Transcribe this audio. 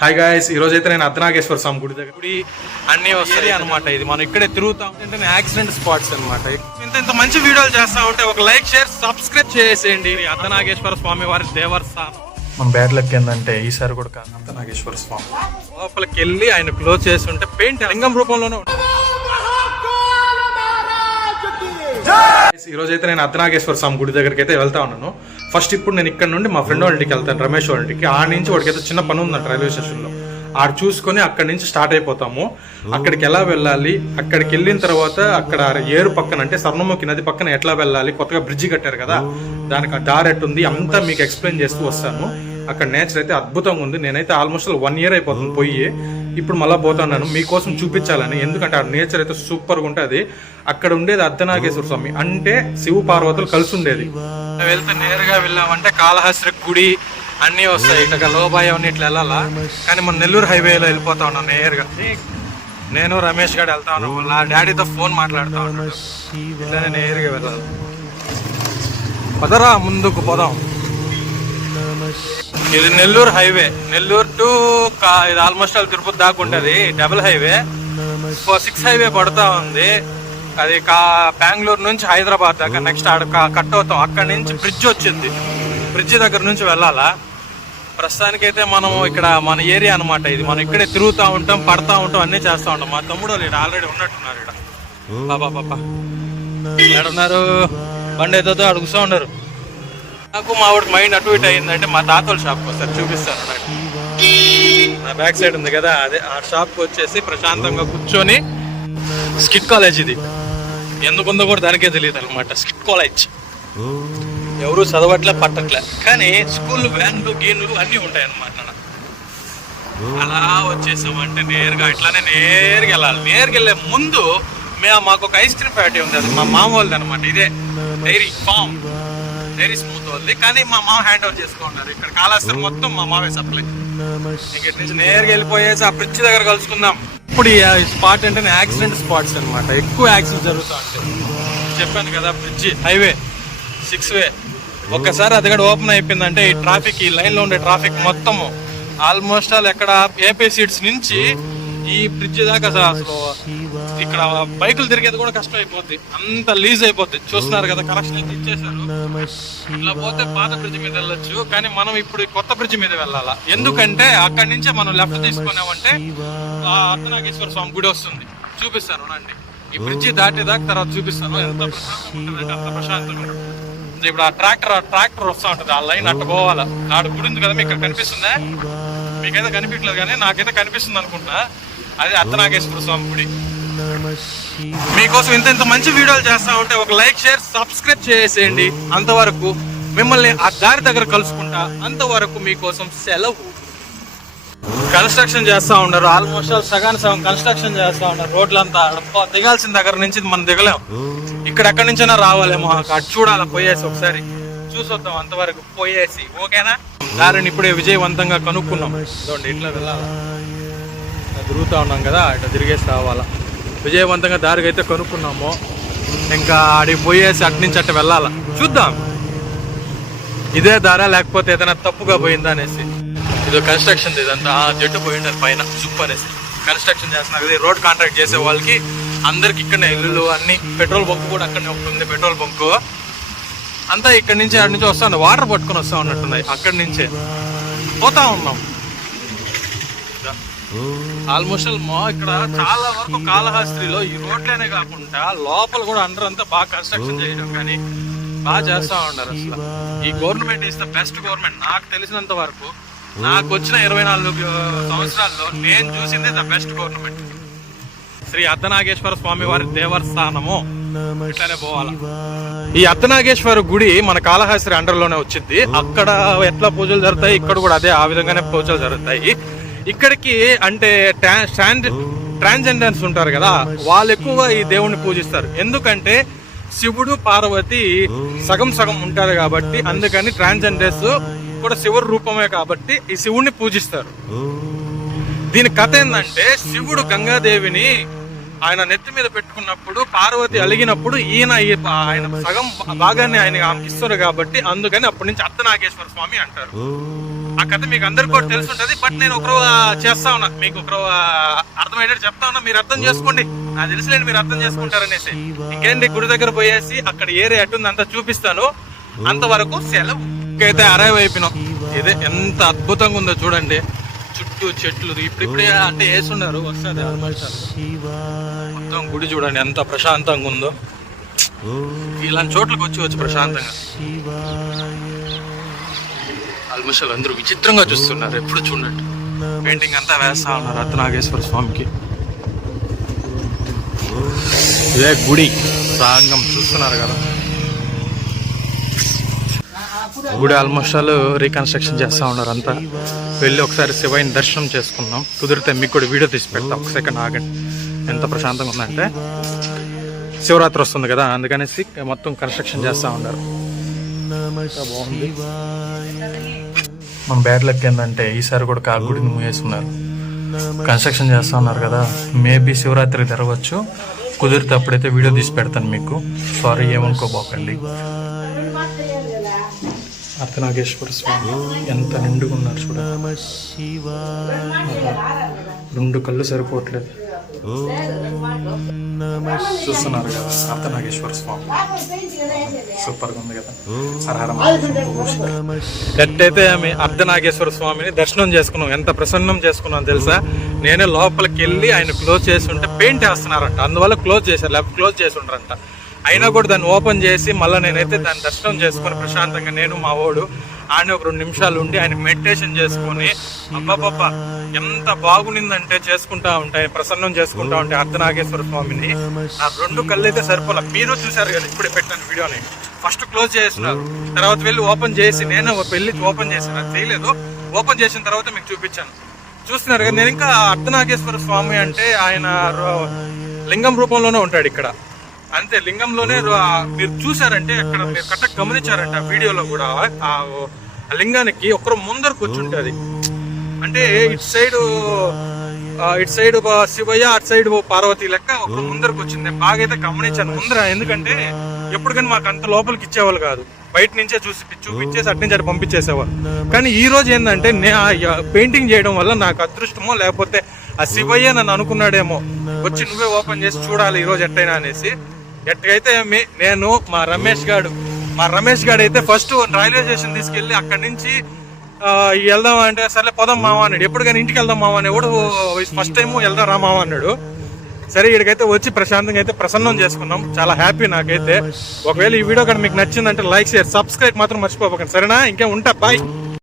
Hi guys ఈ రోజు అయితే నేను అర్ధనాగేశ్వర స్వామి గుడి దగ్గర గుడి అన్ని వస్తాయి. అనమాట ఇది. మనం ఇక్కడే తిరుగుతాం. అంటే యాక్సిడెంట్ స్పాట్స్ అన్నమాట. ఇంత ఇంత మంచి వీడియోలు చేస్తా ఉంటే ఒక లైక్ షేర్ సబ్స్క్రైబ్ చేసేయండి. అర్ధనాగేశ్వర స్వామి వారి దేవస్థానం మన బ్యాడ్ లక్ ఏంటంటే ఈసారి కూడా కాదు అర్ధనాగేశ్వర స్వామి. లోపలికి వెళ్ళి ఆయన క్లోజ్ చేసి ఉంటే పెయింట్ లింగం రూపంలోనే ఉంటుంది. ఈ రోజు అయితే నేను అర్ధనాగేశ్వర స్వామి గుడి దగ్గరికి అయితే వెళ్తా ఉన్నాను. ఫస్ట్ ఇప్పుడు నేను ఇక్కడ నుండి మా ఫ్రెండ్ వాళ్ళ ఇంటికి వెళ్తాను రమేష్ వాళ్ళ ఇంటికి. ఆ నుంచి వాడికైతే చిన్న పని ఉందంట రైల్వే స్టేషన్లో ఆడ చూసుకొని అక్కడి నుంచి స్టార్ట్ అయిపోతాము. అక్కడికి ఎలా వెళ్ళాలి? అక్కడికి వెళ్ళిన తర్వాత అక్కడ ఏరు పక్కన అంటే స్వర్ణముఖి నది పక్కన ఎట్లా వెళ్ళాలి? కొత్తగా బ్రిడ్జి కట్టారు కదా దానికి ఆ దారి ఎట్టుంది అంతా మీకు ఎక్స్ప్లెయిన్ చేస్తూ వస్తాను. అక్కడ నేచర్ అయితే అద్భుతంగా ఉంది. నేనైతే ఆల్మోస్ట్ వన్ ఇయర్ అయిపోతుంది పోయి. ఇప్పుడు మళ్ళీ పోతున్నాను. మీకోసం చూపించాలని. ఎందుకంటే ఆ నేచర్ అయితే సూపర్గా ఉంటుంది అక్కడ ఉండేది అర్ధనాగేశ్వర స్వామి. అంటే శివ పార్వతులు కలిసి ఉండేది. వెళ్తే నేరుగా వెళ్ళామంటే కాళహస్త్రి గుడి అన్నీ వస్తాయి. ఇక లోబాయి అవన్నీ ఇట్లా వెళ్ళాలా? కానీ మన నెల్లూరు హైవేలో వెళ్ళిపోతా ఉన్నాం నేరుగా. నేను రమేష్ గారు వెళ్తా ఉన్నాను నా డాడీతో ఫోన్ మాట్లాడుతా ఉన్నాడు. ఇట్లానే నేరుగా వెళ్ళాలి. పదరా ముందుకు పోదాం. ఇది నెల్లూరు హైవే. నెల్లూరు టు ఇది ఆల్మోస్ట్ ఆల్ తిరుపతి దాకా ఉంటది. Double highway. సిక్స్ హైవే పడుతా ఉంది. అది కా బెంగళూరు నుంచి హైదరాబాద్ దాకా నెక్స్ట్ ఆడ కట్ అవుతాం. అక్కడ నుంచి బ్రిడ్జ్ వచ్చింది. బ్రిడ్జ్ దగ్గర నుంచి వెళ్ళాలా? ప్రస్తుతానికైతే మనం ఇక్కడ మన ఏరియా అన్నమాట ఇది. మనం ఇక్కడే తిరుగుతూ ఉంటాం పడతా ఉంటాం అన్నీ చేస్తూ ఉంటాం. మా తమ్ముడు వాళ్ళు ఆల్రెడీ ఉన్నట్టున్నారు ఇక్కడ బాబా పాపా ఉన్నారు బండి ఏదో అడుగుతూ ఉన్నారు. నాకు మా ఆవిడ మైండ్ అటు ఇటు అయిందంటే మా తాతల షాప్కి వస్తారు చూపిస్తాను నాకు. నా బ్యాక్ సైడ్ ఉంది కదా అదే ఆ షాప్కి వచ్చేసి ప్రశాంతంగా కూర్చొని స్కిట్ కాలేజ్ ఇది. ఎందుకుందో కూడా దానికే తెలియదు అనమాట స్కిట్ కాలేజ్ ఎవరు చదవట్లే పట్టట్లే. కానీ స్కూల్ వ్యాన్లు గీన్లు అన్నీ ఉంటాయి అనమాట అలా వచ్చేసామంటే నేరుగా ఇట్లానే నేరుగా వెళ్ళాలి. నేరుగా వెళ్ళే ముందు మేము మాకు ఒక ఐస్ క్రీమ్ ఫ్యాక్టరీ ఉంది అది మా మామ వాళ్ళది అనమాట ఇదే. డైరీ ఫామ్ వెరీ స్మూత్ వాళ్ళది కానీ మా మామ హ్యాండ్ ఓవర్ చేసుకుంటారు ఇక్కడ కాళాస్త్రి మొత్తం మా మామే సప్లై ఇక్కడ నుంచి నేరుగా వెళ్ళిపోయేసి ఆ బ్రిడ్జ్ దగ్గర కలుసుకుందాం. ఇప్పుడు ఈ స్పాట్ అంటే యాక్సిడెంట్ స్పాట్స్ అన్నమాట. ఎక్కువ యాక్సిడెంట్ జరుగుతూ ఉంటాయి. చెప్పాను కదా బ్రిడ్జ్ హైవే సిక్స్ వే ఒక్కసారి అది కూడా ఓపెన్ అయిపోయిందంటే ఈ ట్రాఫిక్ ఈ లైన్లో ఉండే ట్రాఫిక్ మొత్తము ఆల్మోస్ట్ ఆల్ ఎక్కడ ఏపీ సీట్స్ నుంచి ఈ బ్రిడ్జ్ దాకా అసలు అసలు ఇక్కడ బైకులు తిరిగేది కూడా కష్టం అయిపోద్ది అంత లీజ్ అయిపోద్ది. చూస్తున్నారు కదా కనెక్షన్ అయితే ఇచ్చేసారు ఇలా పోతే పాత బ్రిడ్జ్ మీద వెళ్ళొచ్చు కానీ మనం ఇప్పుడు కొత్త బ్రిడ్జ్ మీద వెళ్ళాలా? ఎందుకంటే అక్కడి నుంచే మనం లెఫ్ట్ తీసుకున్నామంటే ఆ అర్ధనాగేశ్వర స్వామి గుడి వస్తుంది. చూపిస్తాను అండి ఈ బ్రిడ్జి దాటేదాకా తర్వాత చూపిస్తాను. ఎంత ప్రశాంతంగా ఉంటుంది అంత ప్రశాంతంగా ఉంటుంది. ఇప్పుడు ఆ ట్రాక్టర్ ఆ ట్రాక్టర్ వస్తా ఉంటుంది. ఆ లైన్ అట్ట పోవాలా? నాడు గుడి ఉంది కదా మీకు కనిపిస్తుందా? మీకైతే కనిపించలేదు కానీ నాకైతే కనిపిస్తుంది అనుకుంటా. అది అర్ధనాగేశ్వర స్వామి గుడి. మీకోసం ఇంత ఇంత మంచి వీడియోలు చేస్తా ఉంటే ఒక లైక్ షేర్ సబ్స్క్రైబ్ చేసేయండి. అంతవరకు మిమ్మల్ని ఆ దారి దగ్గర కలుసుకుంటా. అంతవరకు మీకోసం సెలవు. కన్స్ట్రక్షన్ చేస్తా ఉన్నారు. ఆల్మోస్ట్ ఆల్ సగాన్ సగం కన్స్ట్రక్షన్ చేస్తా ఉన్నారు. రోడ్లంతా దిగాల్సిన దగ్గర నుంచి మనం దిగలేం. ఇక్కడెక్కడి నుంచైనా రావాలేమో అటు చూడాలి పోయేసి ఒకసారి. చూసొద్దాం అంతవరకు. పోయేసి. ఓకేనా? దారిని ఇప్పుడే విజయవంతంగా కనుక్కున్నాం. చూడండి ఇట్లా వెళ్ళాలి? తిరుగుతూ ఉన్నాం కదా ఇట్లా తిరిగేసి రావాలా? విజయవంతంగా దారికి అయితే కనుక్కున్నాము. ఇంకా ఆడికి పోయేసి అటు నుంచి అట్ట వెళ్ళాలా? చూద్దాం. ఇదే దారా లేకపోతే ఏదైనా తప్పుగా పోయిందా అనేసి. ఇది కన్స్ట్రక్షన్ ఇదంతా. ఆ జట్టు పోయిండారు పైన. జుప్ అనేసి కన్స్ట్రక్షన్ చేస్తున్నారు కదా, రోడ్ కాంట్రాక్ట్ చేసే వాళ్ళకి అందరికి ఇక్కడనే ఇల్లులు అన్ని పెట్రోల్ బంక్ కూడా అక్కడనే ఒకటి ఉంది పెట్రోల్ బంక్. అంతా ఇక్కడ నుంచి అక్కడి నుంచి వస్తాను వాటర్ పట్టుకొని వస్తా ఉన్నట్టున్నాయి అక్కడి నుంచే. పోతా ఉన్నాం. ఆల్మోస్ట్ మా ఇక్కడ చాలా వరకు కాళహస్త్రిలో ఈ రోడ్లనే కాకుండా లోపల కూడా అందరూ అంతా బాగా కన్స్ట్రక్షన్ చేయడం కానీ బాగా చేస్తా ఉన్నారు అసలు. ఈ government is the best government నాకు తెలిసినంత వరకు నాకు వచ్చిన ఇరవై నాలుగు సంవత్సరాల్లో నేను చూసింది the best government. Shri Ardhanageswara Swamy వారి దేవస్థానము. ఇట్లానే ఈ అర్ధనాగేశ్వర గుడి మన కాళహస్త్రి అండర్లోనే వచ్చింది. అక్కడ ఎట్లా పూజలు జరుగుతాయి? ఇక్కడ కూడా అదే ఆ విధంగానే పూజలు జరుగుతాయి. ఇక్కడికి అంటే ట్రాన్స్జెండర్స్ ఉంటారు కదా వాళ్ళు ఎక్కువగా ఈ దేవుణ్ణి పూజిస్తారు. ఎందుకంటే శివుడు పార్వతి సగం సగం ఉంటారు కాబట్టి అందుకని ట్రాన్స్జెండర్స్ కూడా శివుడు రూపమే కాబట్టి ఈ శివుణ్ణి పూజిస్తారు. దీని కథ ఏంటంటే శివుడు గంగాదేవిని ఆయన నెత్తి మీద పెట్టుకున్నప్పుడు పార్వతి అలిగినప్పుడు ఈయన ఆయన సగం భాగాన్ని ఆయన ఆమెకి ఇస్తారు కాబట్టి అందుకని అప్పటి నుంచి అర్ధనాగేశ్వర స్వామి అంటారు. ఆ కథ మీకు అందరికి కూడా తెలుసుంటది బట్ నేను ఒకరు చేస్తా ఉన్నా. మీకు ఒకరు అర్థమయ్యేటట్టు చెప్తా ఉన్నా మీరు అర్థం చేసుకోండి. నాకు తెలుసులేండి మీరు అర్థం చేసుకుంటారనేసి. ఇంకేంటి గుడి దగ్గర పోయేసి అక్కడ ఏరియా ఎట్టుంది అంతా చూపిస్తాను. అంతవరకు సెలవు. అయితే అరైవ్ అయిపోయినాం. ఇదే ఎంత అద్భుతంగా ఉందో చూడండి. చుట్టూ చెట్లు ఇప్పుడు ఇప్పుడు అంటే వేస్తున్నారు. వస్తుంది మొత్తం గుడి చూడండి ఎంత ప్రశాంతంగా ఉందో. ఇలాంటి చోట్లకి వచ్చి వచ్చి ప్రశాంతంగా. ఆల్మోస్ట్ అందరూ విచిత్రంగా చూస్తున్నారు ఎప్పుడు చూడండి. పెయింటింగ్ అంతా వేస్తా ఉన్నారు రత్నాగేశ్వర స్వామికి. ఇదే గుడి. సాంగం చూస్తున్నారు కదా. గుడి ఆల్మోస్ట్ ఆల్ రీకన్స్ట్రక్షన్ చేస్తూ ఉన్నారు అంతా. వెళ్ళి ఒకసారి శివయ్యని దర్శనం చేసుకున్నాం కుదిరితే మీకు కూడా వీడియో తీసి పెడతాం. ఒక సెకండ్ ఆగండి. ఎంత ప్రశాంతంగా ఉందంటే శివరాత్రి వస్తుంది కదా అందుకనేసి మొత్తం కన్స్ట్రక్షన్ చేస్తూ ఉన్నారు. బాగుంది మన బ్యాడ్ లక్ ఏంటంటే ఈసారి కూడా కాకుడిని గుడిని కన్స్ట్రక్షన్ చేస్తూ ఉన్నారు కదా. మేబీ శివరాత్రి తెరవచ్చు. కుదిరితే అప్పుడైతే వీడియో తీసి పెడతాను మీకు. సారీ ఏమనుకోబోకండి. అర్ధనాగేశ్వర స్వామి ఎంత నిండుగా ఉన్నారు చూడండి. రెండు కళ్ళు సరిపోవట్లేదు. చూస్తున్నారు కదా అర్ధనాగేశ్వర స్వామి సూపర్గా ఉంది కదా గట్టయితే మహాదేవ. ఆమె అర్ధనాగేశ్వర స్వామిని దర్శనం చేసుకున్నాం. ఎంత ప్రసన్నం చేసుకున్నాం తెలుసా? నేనే లోపలికి వెళ్ళి ఆయన క్లోజ్ చేసి ఉంటే పెయింట్ వేస్తున్నారంట. అందువల్ల క్లోజ్ చేశారు. లేకపోతే క్లోజ్ చేసి ఉండరంట. అయినా కూడా దాన్ని ఓపెన్ చేసి మళ్ళీ నేనైతే దాన్ని దర్శనం చేసుకుని ప్రశాంతంగా నేను మా వాడు ఆయన ఒక రెండు నిమిషాలు ఉండి ఆయన మెడిటేషన్ చేసుకొని అబ్బాబ్బా ఎంత బాగునిందంటే చేసుకుంటా ఉంటాయి ప్రసన్నం చేసుకుంటా ఉంటే అర్ధనాగేశ్వర స్వామిని. ఆ రెండు కళ్ళైతే సరిపోలే. మీరు చూసారు కదా ఇప్పుడే పెట్టాను వీడియోని. ఫస్ట్ క్లోజ్ చేస్తున్నారు. తర్వాత వెళ్ళి ఓపెన్ చేసి నేను వెళ్ళి ఓపెన్ చేసిన చేయలేదు. ఓపెన్ చేసిన తర్వాత మీకు చూపించాను. చూస్తున్నారు కదా నేను ఇంకా అర్ధనాగేశ్వర స్వామి అంటే ఆయన లింగం రూపంలోనే ఉంటాడు ఇక్కడ. అంతే లింగంలోనే మీరు చూసారంటే అక్కడ మీరు కరెక్ట్ గమనించారంట వీడియోలో కూడా. ఆ లింగానికి ఒకరు ముందర కూర్చుంటది అంటే ఇటు సైడ్ ఇటు సైడ్ శివయ్య అటు సైడ్ పార్వతి లెక్క ఒకరు ముందరకు వచ్చింది. బాగా అయితే గమనించాను ముందర. ఎందుకంటే ఎప్పుడు కానీ మాకు అంత లోపలికి ఇచ్చేవాళ్ళు కాదు. బయట నుంచే చూసి చూపించేసి అటు నుంచి అటు పంపించేసేవాళ్ళు. కానీ ఈ రోజు ఏంటంటే నే పెయింటింగ్ చేయడం వల్ల నాకు అదృష్టమో లేకపోతే ఆ శివయ్య నన్ను అనుకున్నాడేమో వచ్చి నువ్వే ఓపెన్ చేసి చూడాలి ఈ రోజు ఎట్టయినా అనేసి. ఎట్టయితే ఏమి నేను మా రమేష్ గాడు మా రమేష్ గాడు అయితే ఫస్ట్ రైల్వే స్టేషన్ తీసుకెళ్ళి అక్కడి నుంచి వెళ్దాం అంటే సరే పోదాం మావా అన్నాడు. ఎప్పుడు కానీ ఇంటికి వెళ్దాం మామ అనేవాడు ఫస్ట్ టైం వెళ్దాం రా మావా అన్నాడు. సరే ఇక్కడికైతే వచ్చి ప్రశాంతంగా అయితే ప్రసన్నం చేసుకున్నాం. చాలా హ్యాపీ నాకైతే. ఒకవేళ ఈ వీడియో కానీ మీకు నచ్చిందంటే లైక్ షేర్ సబ్స్క్రైబ్ మాత్రం మర్చిపోకండి. సరేనా? ఇంకా ఉంటా? బాయ్.